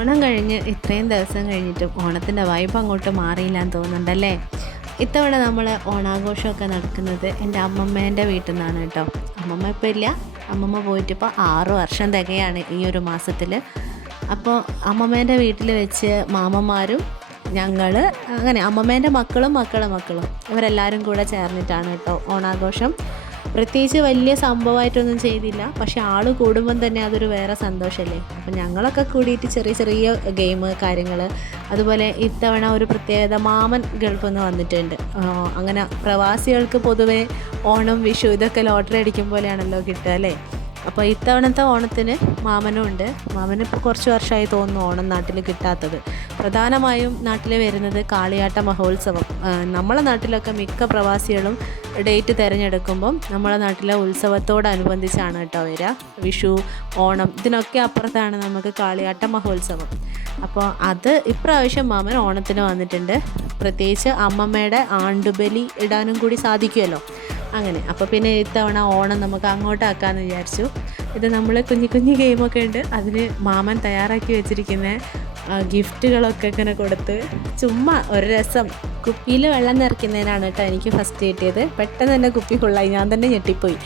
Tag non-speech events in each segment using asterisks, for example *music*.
ഓണം കഴിഞ്ഞ് ഇത്രയും ദിവസം കഴിഞ്ഞിട്ടും ഓണത്തിന്റെ വൈബ് അങ്ങോട്ട് മാറിയില്ല എന്ന് തോന്നുന്നുണ്ടല്ലേ? ഇത്തവണ നമ്മൾ ഓണാഘോഷമൊക്കെ നടക്കുന്നത് എന്റെ അമ്മമ്മേന്റെ വീട്ടിൽ നിന്നാണ് കേട്ടോ. അമ്മമ്മ ഇപ്പോൾ ഇല്ല. അമ്മമ്മ പോയിട്ട് ഇപ്പോൾ ആറ് വർഷം തികയാണ് ഈ ഒരു മാസത്തിൽ അപ്പോൾ അമ്മമ്മേന്റെ വീട്ടിൽ വെച്ച് മാമന്മാരും ഞങ്ങൾ അങ്ങനെ അമ്മമ്മേന്റെ മക്കളും മക്കളെ മക്കളും ഇവരെല്ലാവരും കൂടെ ചേർന്നിട്ടാണ് കേട്ടോ ഓണാഘോഷം. പ്രത്യേകിച്ച് വലിയ സംഭവമായിട്ടൊന്നും ചെയ്തില്ല. പക്ഷെ ആൾ കൂടുമ്പം തന്നെ അതൊരു വേറെ സന്തോഷമല്ലേ അപ്പം ഞങ്ങളൊക്കെ കൂടിയിട്ട് ചെറിയ ചെറിയ ഗെയിം കാര്യങ്ങൾ അതുപോലെ ഇത്തവണ ഒരു പ്രത്യേകത മാമൻ ഗൾഫ് എന്ന് വന്നിട്ടുണ്ട്. അങ്ങനെ പ്രവാസികൾക്ക് പൊതുവേ ഓണം വിഷു ഇതൊക്കെ ലോട്ടറി അടിക്കും പോലെയാണല്ലോ കിട്ടുക അല്ലേ? അപ്പോൾ ഇത്തവണത്തെ ഓണത്തിന് മാമനും ഉണ്ട് മാമന് ഇപ്പോൾ കുറച്ച് വർഷമായി തോന്നുന്നു ഓണം നാട്ടിൽ കിട്ടാത്തത്. പ്രധാനമായും നാട്ടിൽ വരുന്നത് കാളിയാട്ട മഹോത്സവം. നമ്മളെ നാട്ടിലൊക്കെ മിക്ക പ്രവാസികളും ഡേറ്റ് തിരഞ്ഞെടുക്കുമ്പം നമ്മളെ നാട്ടിലെ ഉത്സവത്തോടനുബന്ധിച്ചാണ് കേട്ടോ വരിക. വിഷു ഓണം ഇതിനൊക്കെ അപ്പുറത്താണ് നമുക്ക് കാളിയാട്ട മഹോത്സവം. അപ്പോൾ അത് ഇപ്രാവശ്യം മാമൻ ഓണത്തിന് വന്നിട്ടുണ്ട്. പ്രത്യേകിച്ച് അമ്മമ്മയുടെ ആണ്ടുബലി ഇടാനും കൂടി സാധിക്കുമല്ലോ. അങ്ങനെ. അപ്പോൾ പിന്നെ ഇത്തവണ ഓണം നമുക്ക് അങ്ങോട്ടാക്കാമെന്ന് വിചാരിച്ചു. ഇത് നമ്മൾ കുഞ്ഞു കുഞ്ഞു ഗെയിമൊക്കെ ഉണ്ട്. അതിന് മാമൻ തയ്യാറാക്കി വെച്ചിരിക്കുന്ന ഗിഫ്റ്റുകളൊക്കെ ഇങ്ങനെ കൊടുത്ത് ചുമ്മാ ഒരു രസം. കുപ്പിയിൽ വെള്ളം നിറയ്ക്കുന്നതിനാണ് കേട്ടോ എനിക്ക് ഫസ്റ്റ് കിട്ടിയത്. പെട്ടെന്ന് തന്നെ കുപ്പി ഫുള്ളായി ഞാൻ തന്നെ ഞെട്ടിപ്പോയി.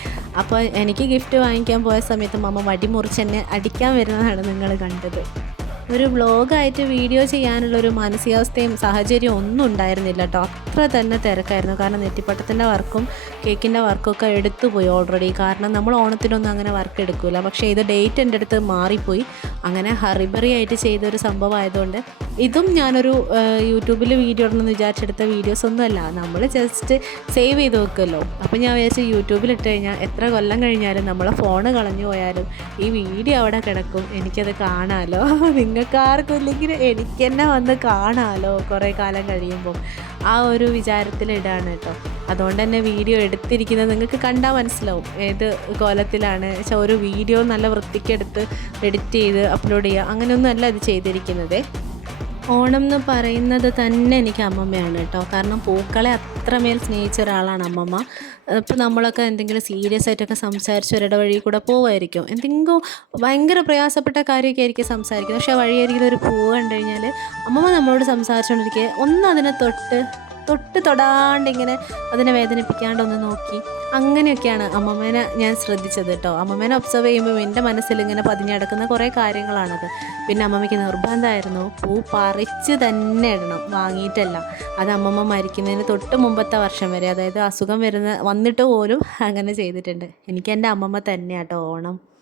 അപ്പോൾ എനിക്ക് ഗിഫ്റ്റ് വാങ്ങിക്കാൻ പോയ സമയത്ത് മാമ വടി മുറിച്ച് എന്നെ അടിക്കാൻ വരുന്നതാണ് നിങ്ങൾ കണ്ടത്. ഒരു വ്ളോഗായിട്ട് വീഡിയോ ചെയ്യാനുള്ള ഒരു മാനസികാവസ്ഥയും സാഹചര്യവും ഒന്നും ഉണ്ടായിരുന്നില്ല കേട്ടോ. അത്ര തന്നെ തിരക്കായിരുന്നു. കാരണം നെറ്റിപ്പട്ടത്തിന്റെ വർക്കും കേക്കിന്റെ വർക്കൊക്കെ എടുത്തു പോയി ഓൾറെഡി കാരണം നമ്മൾ ഓണത്തിനൊന്നും അങ്ങനെ വർക്ക് എടുക്കില്ല പക്ഷേ ഇത് ഡേറ്റ് എന്റെ അടുത്ത് മാറിപ്പോയി. അങ്ങനെ ഹറിബറി ആയിട്ട് ചെയ്തൊരു സംഭവം ആയതുകൊണ്ട് ഇതും ഞാനൊരു യൂട്യൂബിൽ വീഡിയോ ഇടണമെന്ന് വിചാരിച്ചെടുത്ത വീഡിയോസ് ഒന്നുമല്ല നമ്മൾ ജസ്റ്റ് സേവ് ചെയ്ത് വെക്കുമല്ലോ. അപ്പോൾ ഞാൻ വിചാരിച്ചു യൂട്യൂബിൽ ഇട്ട് കഴിഞ്ഞാൽ എത്ര കൊല്ലം കഴിഞ്ഞാലും നമ്മളെ ഫോൺ കളഞ്ഞു പോയാലും ഈ വീഡിയോ അവിടെ കിടക്കും. എനിക്കത് കാണാമല്ലോ *laughs* നിങ്ങൾക്ക് ആർക്കും ഇല്ലെങ്കിൽ എനിക്ക് തന്നെ വന്ന് കാണാമല്ലോ കുറേ കാലം കഴിയുമ്പോൾ. ആ ഒരു വിചാരത്തിലിടാണ് കേട്ടോ. അതുകൊണ്ട് തന്നെ വീഡിയോ എടുത്തിരിക്കുന്നത് നിങ്ങൾക്ക് കണ്ടാൽ മനസ്സിലാവും. ഏത് കോലത്തിലാണ്. പക്ഷേ ഒരു വീഡിയോ നല്ല വൃത്തിക്കെടുത്ത് എഡിറ്റ് ചെയ്ത് അപ്ലോഡ് ചെയ്യുക. അങ്ങനെയൊന്നും അല്ല ഇത് ചെയ്തിരിക്കുന്നത്. ഓണം എന്ന് പറയുന്നത് തന്നെ എനിക്ക് അമ്മമ്മയാണ് കേട്ടോ. കാരണം പൂക്കളെ അത്രമേൽ സ്നേഹിച്ച ഒരാളാണ് അമ്മമ്മ. ഇപ്പോൾ നമ്മളൊക്കെ എന്തെങ്കിലും സീരിയസ് ആയിട്ടൊക്കെ സംസാരിച്ച് ഒരിട വഴി കൂടെ പോകുമായിരിക്കും എന്തെങ്കിലും ഭയങ്കര പ്രയാസപ്പെട്ട കാര്യമൊക്കെ ആയിരിക്കും സംസാരിക്കുന്നത്. പക്ഷേ വഴിയായിരിക്കും ഒരു പൂവ് കണ്ടു കഴിഞ്ഞാൽ അമ്മമ്മ നമ്മളോട് സംസാരിച്ചുകൊണ്ടിരിക്കുക. ഒന്ന് അതിനെ തൊട്ട് തൊട്ട് തൊടാണ്ട് ഇങ്ങനെ അതിനെ വേദനിപ്പിക്കാണ്ട് ഒന്ന് നോക്കി. അങ്ങനെയൊക്കെയാണ് അമ്മമ്മേനെ ഞാൻ ശ്രദ്ധിച്ചത് കേട്ടോ. അമ്മമ്മേനെ ഒബ്സർവ് ചെയ്യുമ്പോൾ എന്റെ മനസ്സിൽ ഇങ്ങനെ പതിഞ്ഞടക്കുന്ന കുറേ കാര്യങ്ങളാണത്. പിന്നെ അമ്മമ്മയ്ക്ക് നിർബന്ധമായിരുന്നു പൂ പറിച്ച് തന്നെ ഇടണം വാങ്ങിയിട്ടല്ല. അത് അമ്മമ്മ മരിക്കുന്നതിന് തൊട്ട് മുമ്പത്തെ വർഷം വരെ. അതായത് അസുഖം വരുന്ന വന്നിട്ട് പോലും അങ്ങനെ ചെയ്തിട്ടുണ്ട്. എനിക്ക് എന്റെ അമ്മമ്മ തന്നെയാട്ടോ ഓണം.